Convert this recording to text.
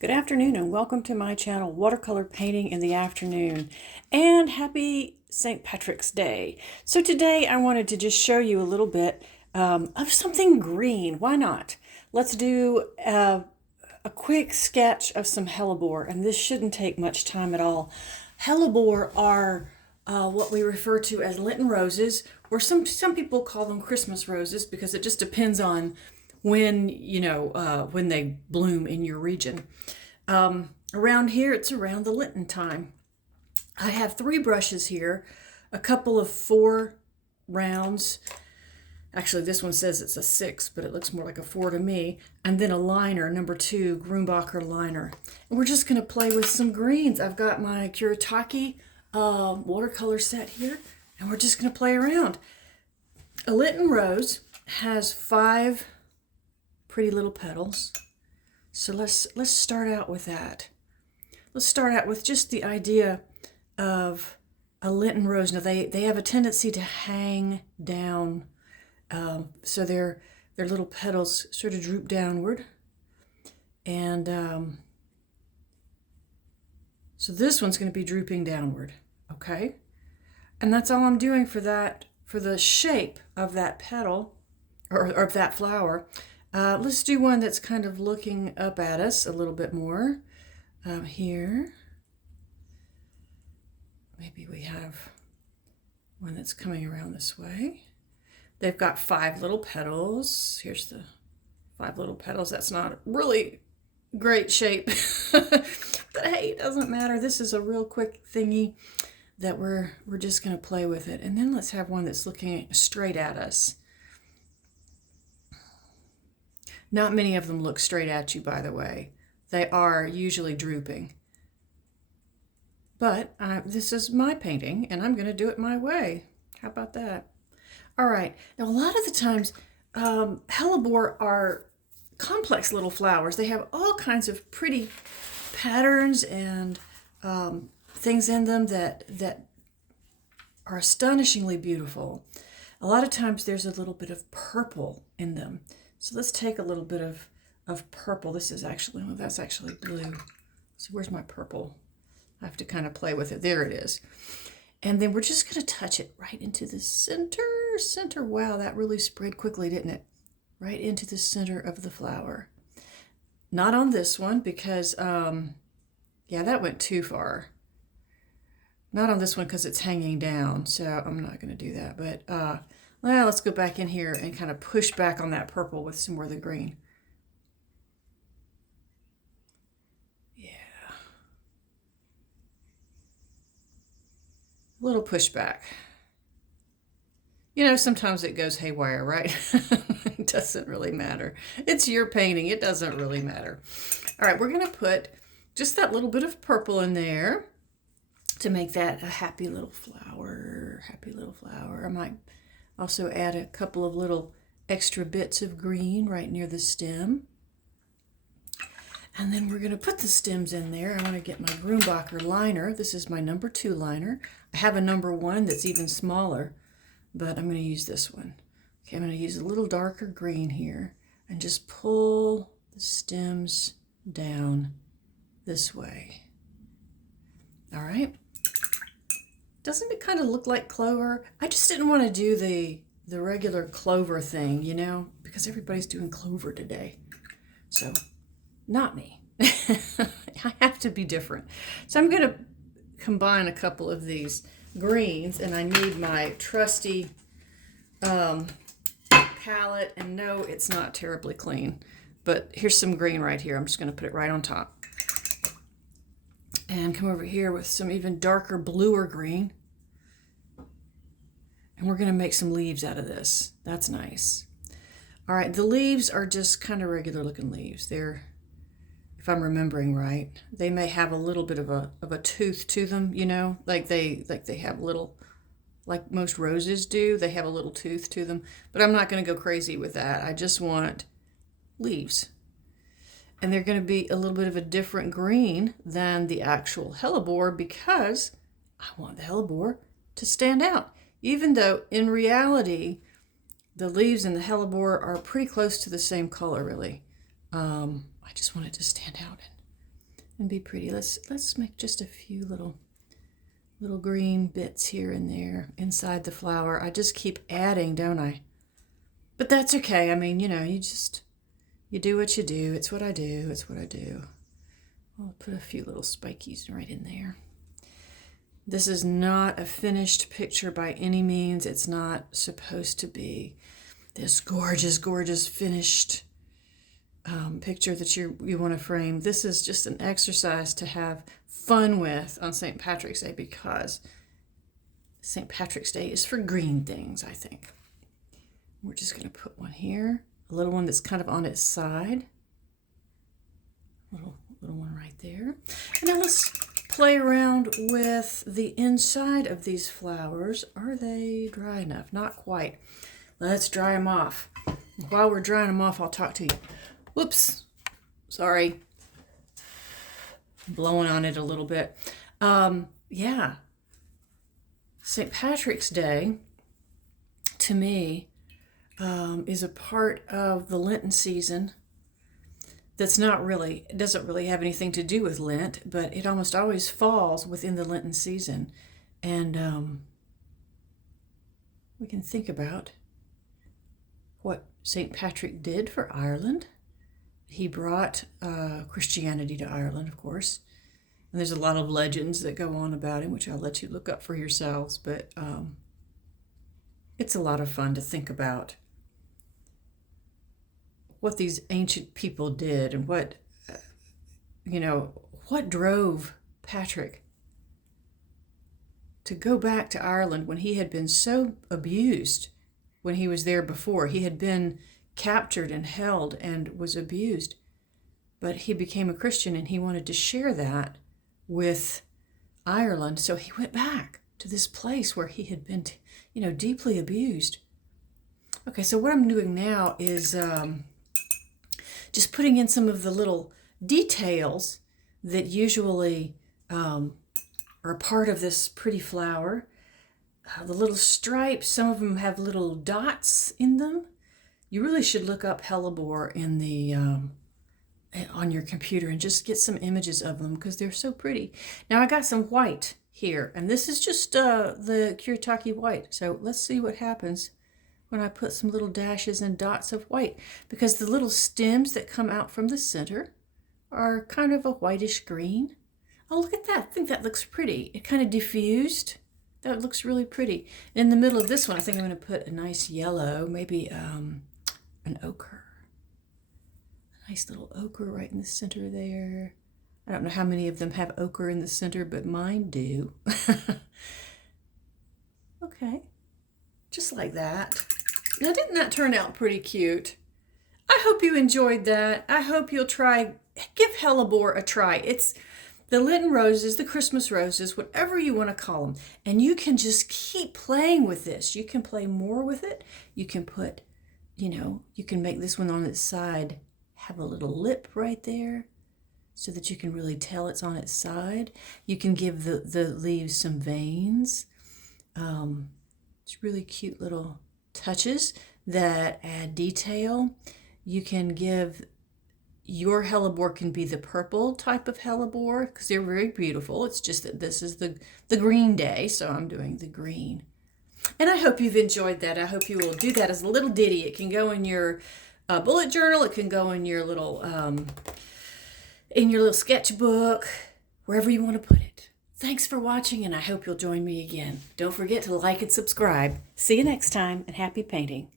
Good afternoon and welcome to my channel, Watercolor Painting in the Afternoon, and happy St. Patrick's Day. So today I wanted to just show you a little bit of something green. Why not? Let's do a quick sketch of some hellebore, and this shouldn't take much time at all. Hellebore are what we refer to as Lenten roses, or some people call them Christmas roses because it just depends on when when they bloom in your region. Around here, it's around the Lenten time. I have 3 brushes here, a couple of 4 rounds. Actually, this one says it's a 6, but it looks more like a 4 to me. And then a liner, number 2, Grumbacher liner. And we're just going to play with some greens. I've got my Kuretake watercolor set here, and we're just going to play around. A Lenten rose has 5 pretty little petals. So let's start out with that. Let's start out with just the idea of a Lenten rose. Now they have a tendency to hang down, so their little petals sort of droop downward, and so this one's going to be drooping downward. Okay, and that's all I'm doing for that, for the shape of that petal or of that flower. Let's do one that's kind of looking up at us a little bit more. Here, maybe we have one that's coming around this way. They've got 5 little petals. Here's the 5 little petals. That's not really great shape, but hey, it doesn't matter. This is a real quick thingy that we're just going to play with it. And then let's have one that's looking straight at us. Not many of them look straight at you, by the way. They are usually drooping. But this is my painting, and I'm going to do it my way. How about that? All right. Now, a lot of the times, hellebore are complex little flowers. They have all kinds of pretty patterns and things in them that are astonishingly beautiful. A lot of times, there's a little bit of purple in them. So let's take a little bit of purple. This is actually, well, that's actually blue. So where's my purple? I have to kind of play with it. There it is. And then we're just going to touch it right into the center. Wow, that really spread quickly, didn't it? Right into the center of the flower. Not on this one because, yeah, that went too far. Not on this one because it's hanging down. So I'm not going to do that. But, well, let's go back in here and kind of push back on that purple with some more of the green. Yeah. A little pushback. You know, sometimes it goes haywire, right? It doesn't really matter. It's your painting. It doesn't really matter. All right, we're going to put just that little bit of purple in there to make that a happy little flower. Happy little flower. I might also add a couple of little extra bits of green right near the stem. And then we're going to put the stems in there. I want to get my Grumbacher liner. This is my number 2 liner. I have a number 1 that's even smaller, but I'm going to use this one. Okay, I'm going to use a little darker green here and just pull the stems down this way. All right. Doesn't it kind of look like clover? I just didn't want to do the regular clover thing, you know, because everybody's doing clover today. So, not me. I have to be different. So I'm going to combine a couple of these greens, and I need my trusty palette. And no, it's not terribly clean, but here's some green right here. I'm just going to put it right on top. And come over here with some even darker, bluer green. And we're going to make some leaves out of this. That's nice. All right, the leaves are just kind of regular looking leaves. They're, if I'm remembering right, they may have a little bit of a tooth to them, you know, like they have little, like most roses do. They have a little tooth to them, but I'm not going to go crazy with that. I just want leaves. And they're going to be a little bit of a different green than the actual hellebore because I want the hellebore to stand out. Even though in reality, the leaves in the hellebore are pretty close to the same color, really. I just want it to stand out and be pretty. Let's make just a few little green bits here and there inside the flower. I just keep adding, don't I? But that's okay. I mean, you know, you do what you do. It's what I do. It's what I do. I'll put a few little spikies right in there. This is not a finished picture by any means. It's not supposed to be this gorgeous, gorgeous finished picture that you want to frame. This is just an exercise to have fun with on St. Patrick's Day, because St. Patrick's Day is for green things, I think. We're just going to put one here, a little one that's kind of on its side, little one right there. And now let's play around with the inside of these flowers. Are they dry enough? Not quite. Let's dry them off. While we're drying them off, I'll talk to you. Whoops. Sorry. I'm blowing on it a little bit. Yeah. St. Patrick's Day, to me, is a part of the Lenten season that's it doesn't really have anything to do with Lent, but it almost always falls within the Lenten season. And we can think about what St. Patrick did for Ireland. He brought Christianity to Ireland, of course. And there's a lot of legends that go on about him, which I'll let you look up for yourselves. But it's a lot of fun to think about what these ancient people did and what drove Patrick to go back to Ireland when he had been so abused when he was there before. He had been captured and held and was abused, but he became a Christian and he wanted to share that with Ireland. So he went back to this place where he had been, deeply abused. Okay, so what I'm doing now is just putting in some of the little details that usually are part of this pretty flower. The little stripes, some of them have little dots in them. You really should look up hellebore in the on your computer and just get some images of them because they're so pretty. Now I got some white here, and this is just the Kuretake white. So let's see what happens when I put some little dashes and dots of white, because the little stems that come out from the center are kind of a whitish green. Oh, look at that. I think that looks pretty. It kind of diffused. That looks really pretty. In the middle of this one, I think I'm going to put a nice yellow, maybe an ochre. A nice little ochre right in the center there. I don't know how many of them have ochre in the center, but mine do. Okay, just like that. Now, didn't that turn out pretty cute? I hope you enjoyed that. I hope you'll give hellebore a try. It's the Lenten roses, the Christmas roses, whatever you want to call them. And you can just keep playing with this. You can play more with it. You can put, you can make this one on its side have a little lip right there so that you can really tell it's on its side. You can give the leaves some veins. It's really cute little touches that add detail. You can give your hellebore can be the purple type of hellebore because they're very beautiful. It's just that this is the green day, so I'm doing the green. And I hope you've enjoyed that. I hope you will do that as a little ditty. It can go in your bullet journal. It can go in your little sketchbook, wherever you want to put it. Thanks for watching, and I hope you'll join me again. Don't forget to like and subscribe. See you next time, and happy painting.